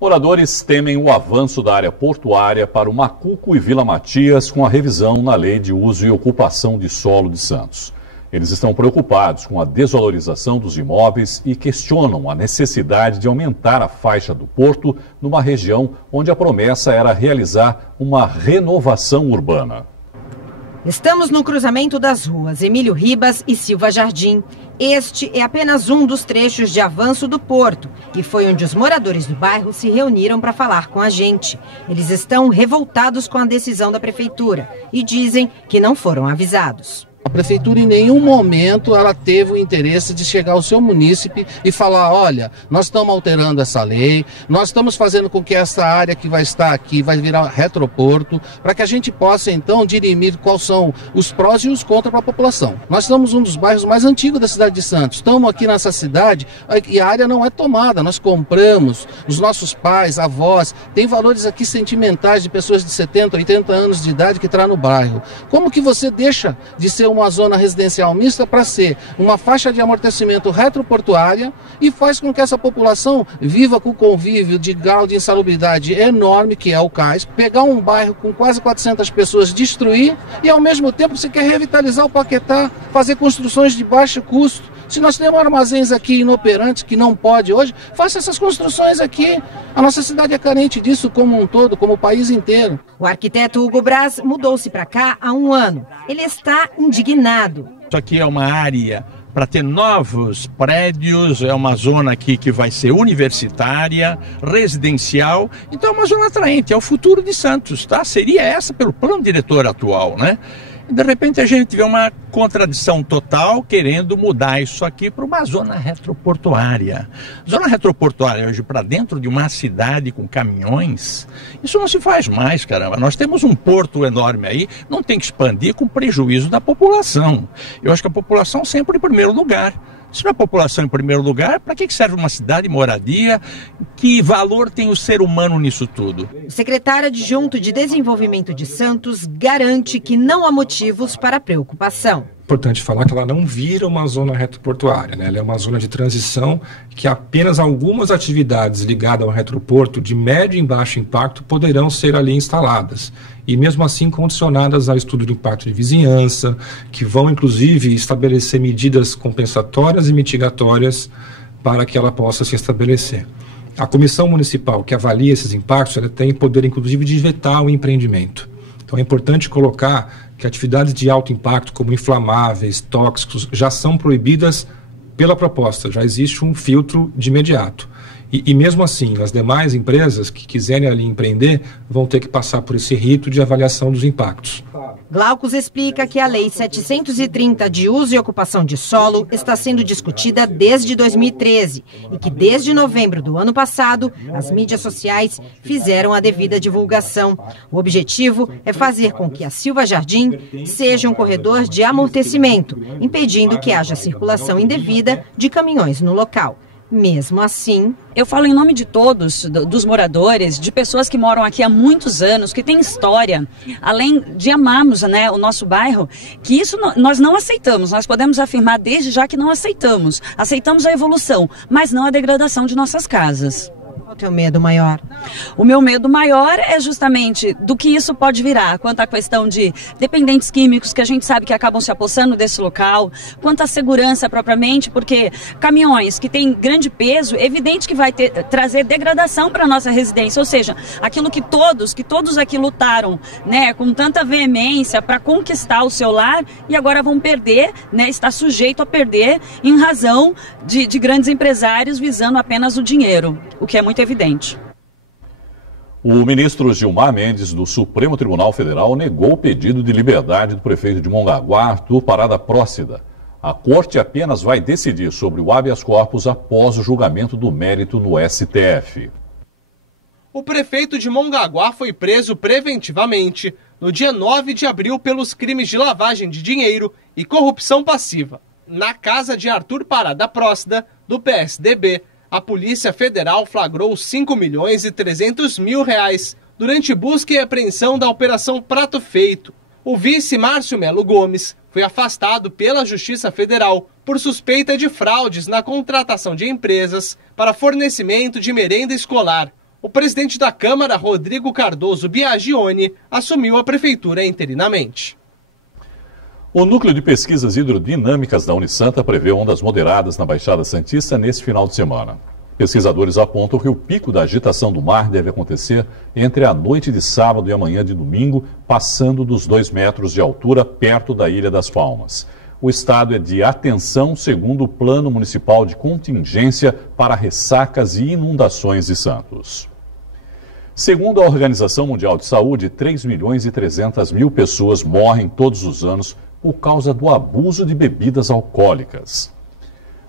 Moradores temem o avanço da área portuária para o Macuco e Vila Matias com a revisão na Lei de Uso e Ocupação de Solo de Santos. Eles estão preocupados com a desvalorização dos imóveis e questionam a necessidade de aumentar a faixa do porto numa região onde a promessa era realizar uma renovação urbana. Estamos no cruzamento das ruas Emílio Ribas e Silva Jardim. Este é apenas um dos trechos de avanço do porto e foi onde os moradores do bairro se reuniram para falar com a gente. Eles estão revoltados com a decisão da prefeitura e dizem que não foram avisados. A prefeitura em nenhum momento ela teve o interesse de chegar ao seu munícipe e falar, olha, nós estamos alterando essa lei, nós estamos fazendo com que essa área que vai estar aqui vai virar retroporto, para que a gente possa então dirimir quais são os prós e os contras para a população. Nós somos um dos bairros mais antigos da cidade de Santos, estamos aqui nessa cidade e a área não é tomada, nós compramos, os nossos pais, avós, tem valores aqui sentimentais de pessoas de 70, 80 anos de idade que estão no bairro. Como que você deixa de ser uma zona residencial mista para ser uma faixa de amortecimento retroportuária e faz com que essa população viva com o convívio de grau de insalubridade enorme, que é o cais, pegar um bairro com quase 400 pessoas, destruir e ao mesmo tempo você quer revitalizar o Paquetá, fazer construções de baixo custo. Se nós temos armazéns aqui inoperantes que não pode hoje, faça essas construções aqui. A nossa cidade é carente disso como um todo, como o país inteiro. O arquiteto Hugo Braz mudou-se para cá há um ano. Ele está indignado. Isso aqui é uma área para ter novos prédios, é uma zona aqui que vai ser universitária, residencial, então é uma zona atraente, é o futuro de Santos, tá? Seria essa pelo plano diretor atual, né? De repente a gente vê uma contradição total querendo mudar isso aqui para uma zona retroportuária. Zona retroportuária hoje para dentro de uma cidade com caminhões, isso não se faz mais, caramba. Nós temos um porto enorme aí, não tem que expandir com prejuízo da população. Eu acho que a população sempre em primeiro lugar. Se não é a população em primeiro lugar, para que serve uma cidade, moradia? Que valor tem o ser humano nisso tudo? O secretário adjunto de Desenvolvimento de Santos garante que não há motivos para preocupação. Importante falar que ela não vira uma zona retroportuária, né? Ela é uma zona de transição que apenas algumas atividades ligadas ao retroporto de médio e baixo impacto poderão ser ali instaladas. E mesmo assim condicionadas ao estudo de impacto de vizinhança, que vão inclusive estabelecer medidas compensatórias e mitigatórias para que ela possa se estabelecer. A comissão municipal que avalia esses impactos, ela tem poder inclusive de vetar o empreendimento. Então é importante colocar que atividades de alto impacto, como inflamáveis, tóxicos, já são proibidas pela proposta, já existe um filtro de imediato. E mesmo assim, as demais empresas que quiserem ali empreender vão ter que passar por esse rito de avaliação dos impactos. Glaucus explica que a Lei 730 de Uso e Ocupação de Solo está sendo discutida desde 2013 e que desde novembro do ano passado as mídias sociais fizeram a devida divulgação. O objetivo é fazer com que a Silva Jardim seja um corredor de amortecimento, impedindo que haja circulação indevida de caminhões no local. Mesmo assim... Eu falo em nome de todos, dos moradores, de pessoas que moram aqui há muitos anos, que têm história, além de amarmos, né, o nosso bairro, que isso nós não aceitamos, nós podemos afirmar desde já que não aceitamos. Aceitamos a evolução, mas não a degradação de nossas casas. Qual o teu medo maior? O meu medo maior é justamente do que isso pode virar, quanto à questão de dependentes químicos que a gente sabe que acabam se apossando desse local, quanto à segurança propriamente, porque caminhões que têm grande peso, é evidente que vai trazer degradação para a nossa residência, ou seja, aquilo que todos aqui lutaram, né, com tanta veemência para conquistar o seu lar e agora vão perder, né, está sujeito a perder em razão de grandes empresários visando apenas o dinheiro, o que é muito evidente. O ministro Gilmar Mendes, do Supremo Tribunal Federal, negou o pedido de liberdade do prefeito de Mongaguá, Arthur Parada Prócida. A corte apenas vai decidir sobre o habeas corpus após o julgamento do mérito no STF. O prefeito de Mongaguá foi preso preventivamente no dia 9 de abril pelos crimes de lavagem de dinheiro e corrupção passiva. Na casa de Arthur Parada Prócida, do PSDB, a Polícia Federal flagrou 5.300.000 durante busca e apreensão da Operação Prato Feito. O vice Márcio Melo Gomes foi afastado pela Justiça Federal por suspeita de fraudes na contratação de empresas para fornecimento de merenda escolar. o presidente da Câmara, Rodrigo Cardoso Biagione, assumiu a prefeitura interinamente. O Núcleo de Pesquisas Hidrodinâmicas da Unisanta prevê ondas moderadas na Baixada Santista nesse final de semana. Pesquisadores apontam que o pico da agitação do mar deve acontecer entre a noite de sábado e a manhã de domingo, passando dos 2 metros de altura perto da Ilha das Palmas. O estado é de atenção segundo o Plano Municipal de Contingência para Ressacas e Inundações de Santos. Segundo a Organização Mundial de Saúde, 3.300.000 pessoas morrem todos os anos por causa do abuso de bebidas alcoólicas.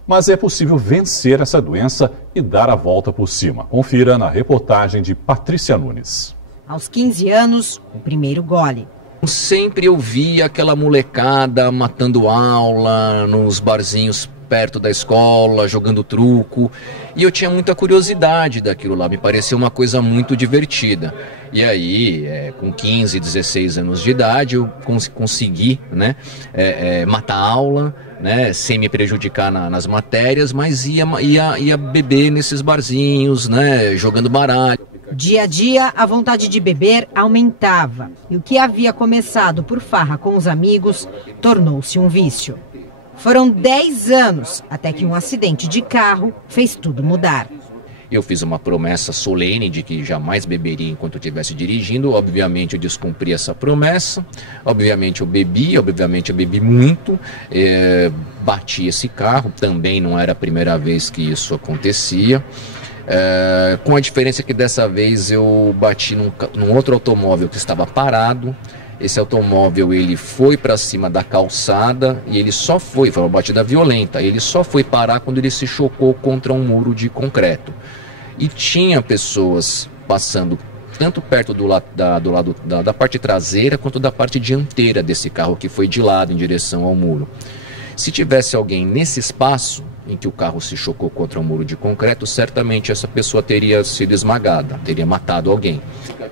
Mas é possível vencer essa doença e dar a volta por cima. Confira na reportagem de Patrícia Nunes. Aos 15 anos, o primeiro gole. Sempre eu via aquela molecada matando aula nos barzinhos perto da escola, jogando truco, e eu tinha muita curiosidade daquilo lá, me parecia uma coisa muito divertida. E aí, com 15, 16 anos de idade, eu consegui, matar aula, sem me prejudicar nas matérias, mas ia beber nesses barzinhos, jogando baralho. Dia a dia, a vontade de beber aumentava. E o que havia começado por farra com os amigos tornou-se um vício. Foram 10 anos até que um acidente de carro fez tudo mudar. Eu fiz uma promessa solene de que jamais beberia enquanto eu estivesse dirigindo. Obviamente eu descumpri essa promessa. Obviamente eu bebi muito. Bati esse carro. Também não era a primeira vez que isso acontecia. Com a diferença que dessa vez eu bati num outro automóvel que estava parado. Esse automóvel ele foi para cima da calçada e ele só foi uma batida violenta, ele só foi parar quando ele se chocou contra um muro de concreto. E tinha pessoas passando tanto perto da parte traseira quanto da parte dianteira desse carro que foi de lado em direção ao muro. Se tivesse alguém nesse espaço em que o carro se chocou contra um muro de concreto, certamente essa pessoa teria sido esmagada, teria matado alguém.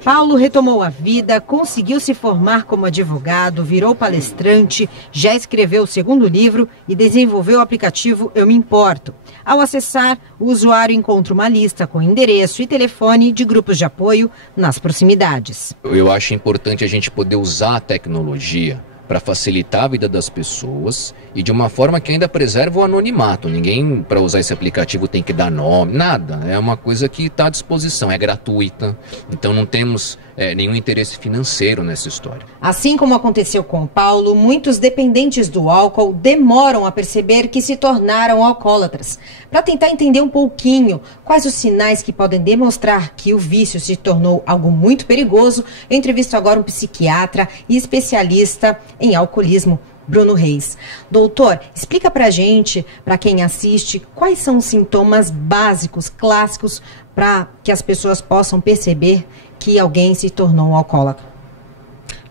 Paulo retomou a vida, conseguiu se formar como advogado, virou palestrante, já escreveu o segundo livro e desenvolveu o aplicativo Eu Me Importo. Ao acessar, o usuário encontra uma lista com endereço e telefone de grupos de apoio nas proximidades. Eu acho importante a gente poder usar a tecnologia para facilitar a vida das pessoas e de uma forma que ainda preserva o anonimato. Ninguém, para usar esse aplicativo, tem que dar nome, nada. É uma coisa que está à disposição, é gratuita. Então não temos nenhum interesse financeiro nessa história. Assim como aconteceu com Paulo, muitos dependentes do álcool demoram a perceber que se tornaram alcoólatras. Para tentar entender um pouquinho quais os sinais que podem demonstrar que o vício se tornou algo muito perigoso, eu entrevisto agora um psiquiatra e especialista em alcoolismo, Bruno Reis. Doutor, explica pra gente, para quem assiste, quais são os sintomas básicos, clássicos, para que as pessoas possam perceber que alguém se tornou um alcoólatra.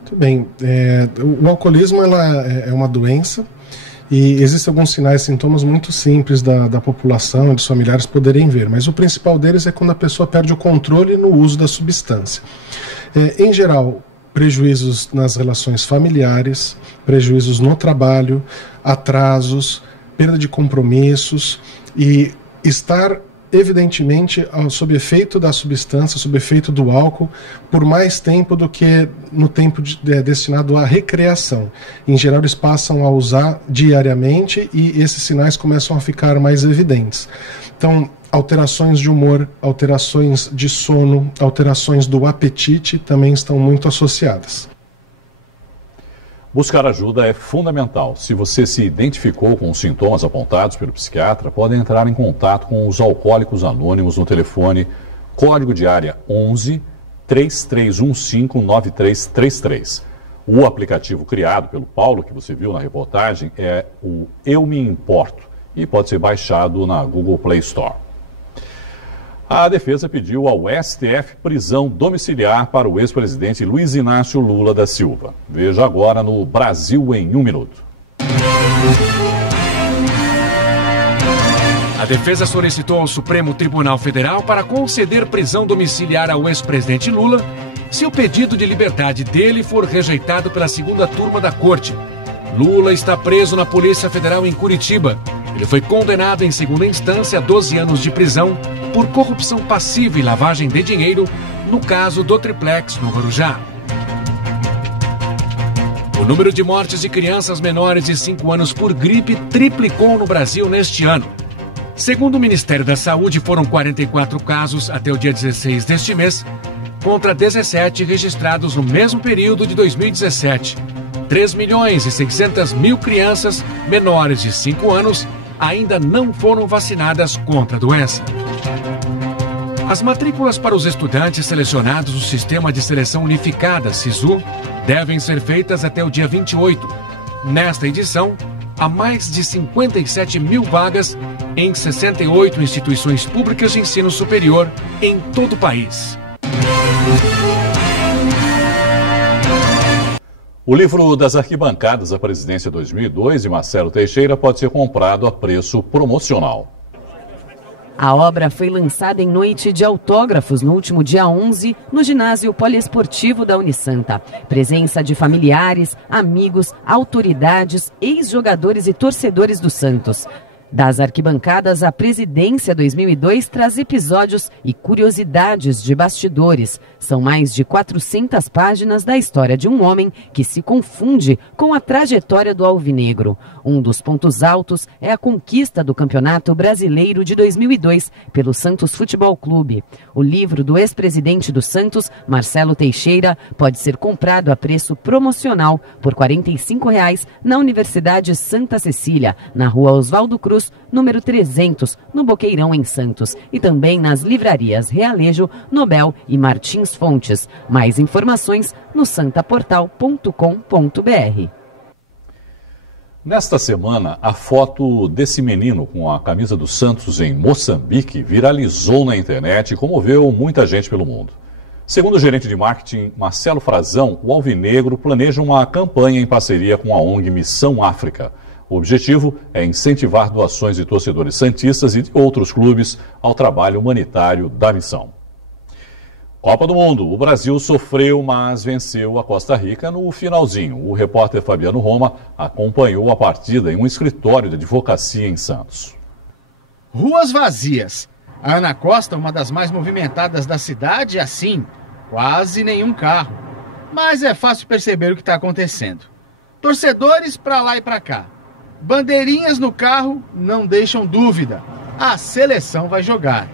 Muito bem. O alcoolismo é uma doença e existem alguns sinais e sintomas muito simples da população e dos familiares poderem ver, mas o principal deles é quando a pessoa perde o controle no uso da substância. Em geral, prejuízos nas relações familiares, prejuízos no trabalho, atrasos, perda de compromissos e estar evidentemente sob efeito da substância, sob efeito do álcool, por mais tempo do que no tempo destinado à recreação. Em geral, eles passam a usar diariamente e esses sinais começam a ficar mais evidentes. Então, alterações de humor, alterações de sono, alterações do apetite também estão muito associadas. Buscar ajuda é fundamental. Se você se identificou com os sintomas apontados pelo psiquiatra, pode entrar em contato com os Alcoólicos Anônimos no telefone código de área 11 3315 9333. O aplicativo criado pelo Paulo, que você viu na reportagem, é o Eu Me Importo e pode ser baixado na Google Play Store. A defesa pediu ao STF prisão domiciliar para o ex-presidente Luiz Inácio Lula da Silva. Veja agora no Brasil em 1 minuto. A defesa solicitou ao Supremo Tribunal Federal para conceder prisão domiciliar ao ex-presidente Lula se o pedido de liberdade dele for rejeitado pela segunda turma da Corte. Lula está preso na Polícia Federal em Curitiba. Ele foi condenado em segunda instância a 12 anos de prisão por corrupção passiva e lavagem de dinheiro no caso do Triplex no Guarujá. O número de mortes de crianças menores de 5 anos por gripe triplicou no Brasil neste ano. Segundo o Ministério da Saúde, foram 44 casos até o dia 16 deste mês, contra 17 registrados no mesmo período de 2017. 3.600.000 crianças menores de 5 anos ainda não foram vacinadas contra a doença. As matrículas para os estudantes selecionados no Sistema de Seleção Unificada, SISU, devem ser feitas até o dia 28. Nesta edição, há mais de 57 mil vagas em 68 instituições públicas de ensino superior em todo o país. O livro das arquibancadas da presidência 2002 de Marcelo Teixeira pode ser comprado a preço promocional. A obra foi lançada em noite de autógrafos no último dia 11, no ginásio poliesportivo da Unisanta. Presença de familiares, amigos, autoridades, ex-jogadores e torcedores do Santos. Das arquibancadas, a presidência 2002 traz episódios e curiosidades de bastidores. São mais de 400 páginas da história de um homem que se confunde com a trajetória do alvinegro. Um dos pontos altos é a conquista do Campeonato Brasileiro de 2002 pelo Santos Futebol Clube. O livro do ex-presidente do Santos, Marcelo Teixeira, pode ser comprado a preço promocional por R$ 45,00 na Universidade Santa Cecília, na Rua Oswaldo Cruz, número 300, no Boqueirão, em Santos, e também nas livrarias Realejo, Nobel e Martins Fontes. Mais informações no santaportal.com.br. Nesta semana, a foto desse menino com a camisa do Santos em Moçambique viralizou na internet e comoveu muita gente pelo mundo. Segundo o gerente de marketing Marcelo Frazão, o Alvinegro planeja uma campanha em parceria com a ONG Missão África. O objetivo é incentivar doações de torcedores santistas e de outros clubes ao trabalho humanitário da missão. Copa do Mundo. O Brasil sofreu, mas venceu a Costa Rica no finalzinho. O repórter Fabiano Roma acompanhou a partida em um escritório de advocacia em Santos. Ruas vazias. A Ana Costa, uma das mais movimentadas da cidade, assim, quase nenhum carro. Mas é fácil perceber o que está acontecendo. Torcedores para lá e para cá. Bandeirinhas no carro não deixam dúvida. A seleção vai jogar.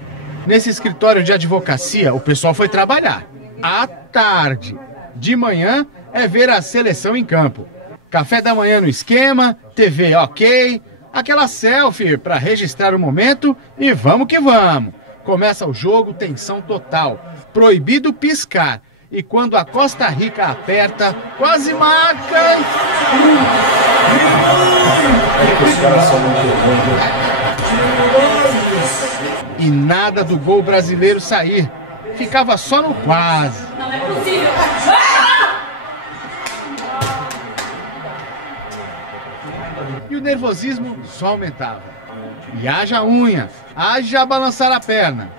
Nesse escritório de advocacia, o pessoal foi trabalhar. À tarde. De manhã é ver a seleção em campo. Café da manhã no esquema, TV ok, aquela selfie para registrar o momento e vamos que vamos. Começa o jogo, tensão total. Proibido piscar. E quando a Costa Rica aperta, quase marca. E nada do gol brasileiro sair. Ficava só no quase. Não é possível. E o nervosismo só aumentava. E haja unha, haja balançar a perna.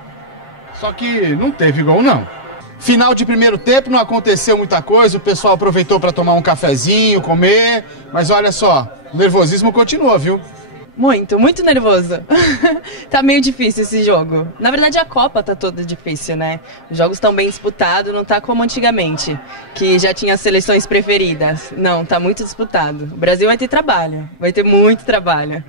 Só que não teve gol não. Final de primeiro tempo, não aconteceu muita coisa, o pessoal aproveitou para tomar um cafezinho, comer, mas olha só, o nervosismo continua, viu? Muito nervoso. Tá meio difícil esse jogo. Na verdade, a Copa tá toda difícil, né? Os jogos estão bem disputados, não tá como antigamente, que já tinha seleções preferidas. Não, tá muito disputado. O Brasil vai ter trabalho, vai ter muito trabalho.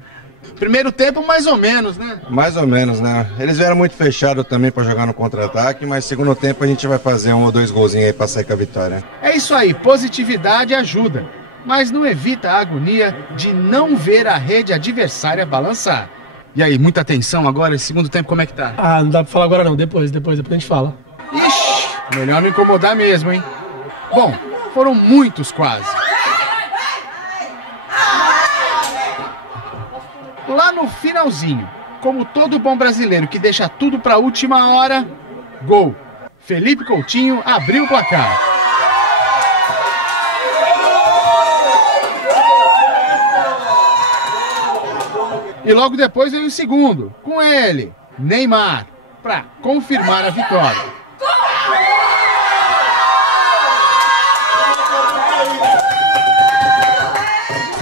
Primeiro tempo, mais ou menos, né? Mais ou menos, né? Eles vieram muito fechados também para jogar no contra-ataque, mas segundo tempo a gente vai fazer 1 ou 2 golzinhos aí para sair com a vitória. É isso aí, positividade ajuda, mas não evita a agonia de não ver a rede adversária balançar. E aí, muita atenção agora, esse segundo tempo, como é que tá? Ah, não dá pra falar agora não, depois a gente fala. Ixi, melhor não incomodar mesmo, hein? Bom, foram muitos quase. Lá no finalzinho, como todo bom brasileiro que deixa tudo pra última hora, gol. Felipe Coutinho abriu o placar. E logo depois veio o segundo, com ele, Neymar, para confirmar a vitória.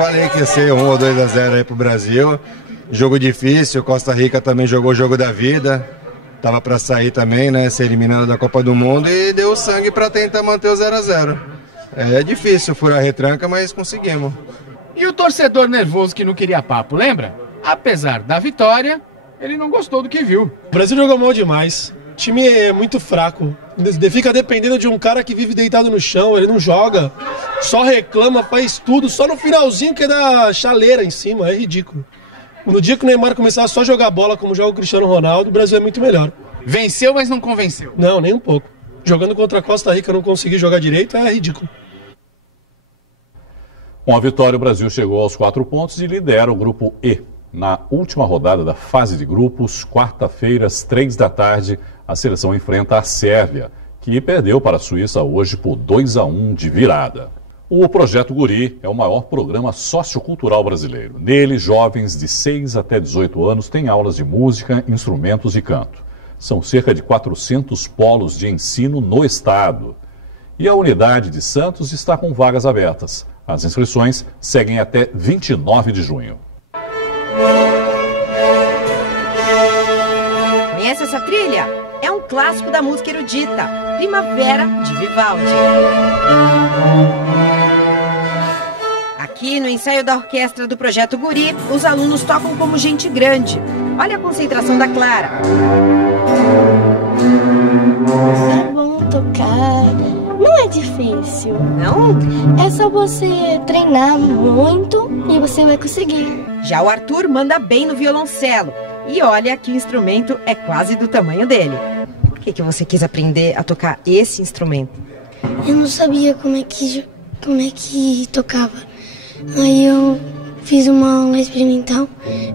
falei que ia ser 1 ou 2-0 aí pro Brasil. Jogo difícil, Costa Rica também jogou o jogo da vida. Tava para sair também, né, ser eliminado da Copa do Mundo e deu sangue para tentar manter o 0-0. É difícil furar a retranca, mas conseguimos. E o torcedor nervoso que não queria papo, lembra? Apesar da vitória, ele não gostou do que viu. O Brasil jogou mal demais. O time é muito fraco. Fica dependendo de um cara que vive deitado no chão, ele não joga, só reclama, faz tudo, só no finalzinho que dá chaleira em cima, é ridículo. No dia que o Neymar começar a só jogar bola como joga o Cristiano Ronaldo, o Brasil é muito melhor. Venceu, mas não convenceu. Não, nem um pouco. Jogando contra a Costa Rica não conseguir jogar direito é ridículo. Com a vitória, o Brasil chegou aos 4 pontos e lidera o grupo E. Na última rodada da fase de grupos, quarta-feira, às 3 da tarde, a seleção enfrenta a Sérvia, que perdeu para a Suíça hoje por 2-1 de virada. O Projeto Guri é o maior programa sociocultural brasileiro. Nele, jovens de 6 até 18 anos têm aulas de música, instrumentos e canto. São cerca de 400 polos de ensino no estado. E a unidade de Santos está com vagas abertas. As inscrições seguem até 29 de junho. Conhece essa trilha? É um clássico da música erudita, Primavera, de Vivaldi. Aqui no ensaio da orquestra do Projeto Guri, os alunos tocam como gente grande. Olha a concentração da Clara. É bom tocar, não é difícil. Não? É só você treinar muito e você vai conseguir. Já o Arthur manda bem no violoncelo. E olha que o instrumento é quase do tamanho dele. Por que você quis aprender a tocar esse instrumento? Eu não sabia como é que tocava. Aí eu fiz uma aula experimental,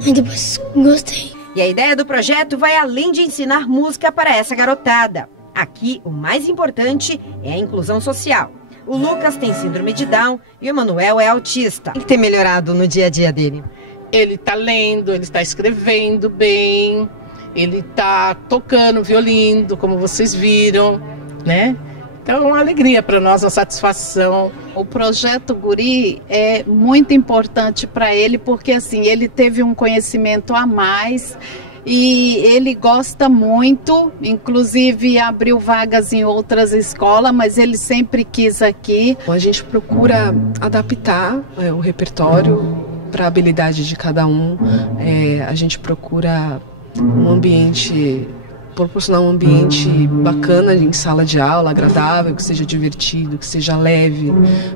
aí depois gostei. E a ideia do projeto vai além de ensinar música para essa garotada. Aqui, o mais importante é a inclusão social. O Lucas tem síndrome de Down e o Emanuel é autista. O que tem melhorado no dia a dia dele? Ele está lendo, ele está escrevendo bem, ele está tocando violino, como vocês viram, né? Então é uma alegria para nós, uma satisfação. O Projeto Guri é muito importante para ele porque assim, ele teve um conhecimento a mais e ele gosta muito, inclusive abriu vagas em outras escolas, mas ele sempre quis aqui. A gente procura adaptar o repertório para a habilidade de cada um. A gente procura proporcionar um ambiente bacana em sala de aula, agradável, que seja divertido, que seja leve,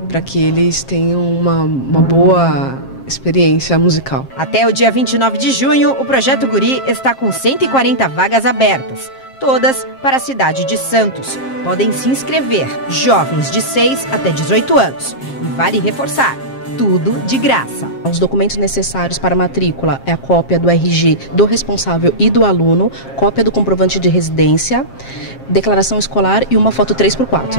para que eles tenham uma boa experiência musical. Até o dia 29 de junho, o Projeto Guri está com 140 vagas abertas, todas para a cidade de Santos. Podem se inscrever jovens de 6 até 18 anos. E vale reforçar, tudo de graça. Os documentos necessários para a matrícula é a cópia do RG do responsável e do aluno, cópia do comprovante de residência, declaração escolar e uma foto 3x4.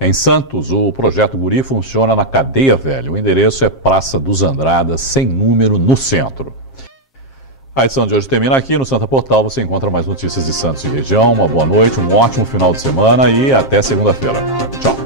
Em Santos, o Projeto Guri funciona na Cadeia Velha. O endereço é Praça dos Andradas, sem número, no centro. A edição de hoje termina aqui. No Santa Portal você encontra mais notícias de Santos e região. Uma boa noite, um ótimo final de semana e até segunda-feira. Tchau.